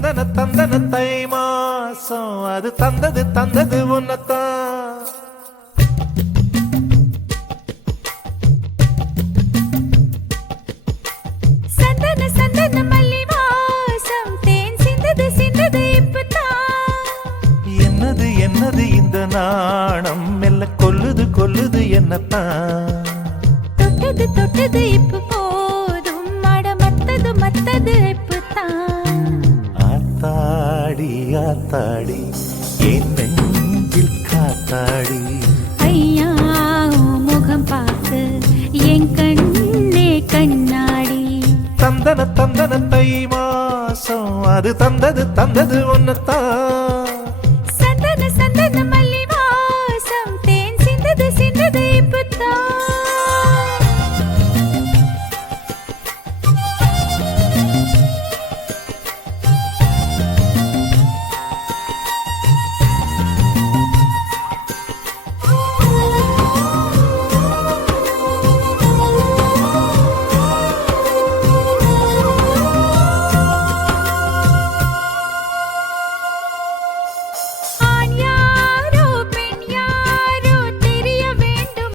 தந்தன தந்தன தை மாசம் அது தந்தது தந்தது உன்னத்தான். சந்தன சந்தன மல்லி வாசம் தேன் சிந்தது சிந்தது இப்பதான். என்னது என்னது இந்த நாணம் மெல்ல கொல்லுது கொல்லுது என்னத்தான். தொட்டது தொட்டது இப்ப போதும் மட மத்தது மத்தது இப்பதான். ஆத்தாடி ஆத்தாடி என் நெஞ்சில் காத்தாடி. ஐயா உன் முகம் பார்த்து என் கண்ணே கண்ணாடி. தந்தன தந்தன தை மாசம் அது தந்தது தந்தது ஒன்னத்தான்.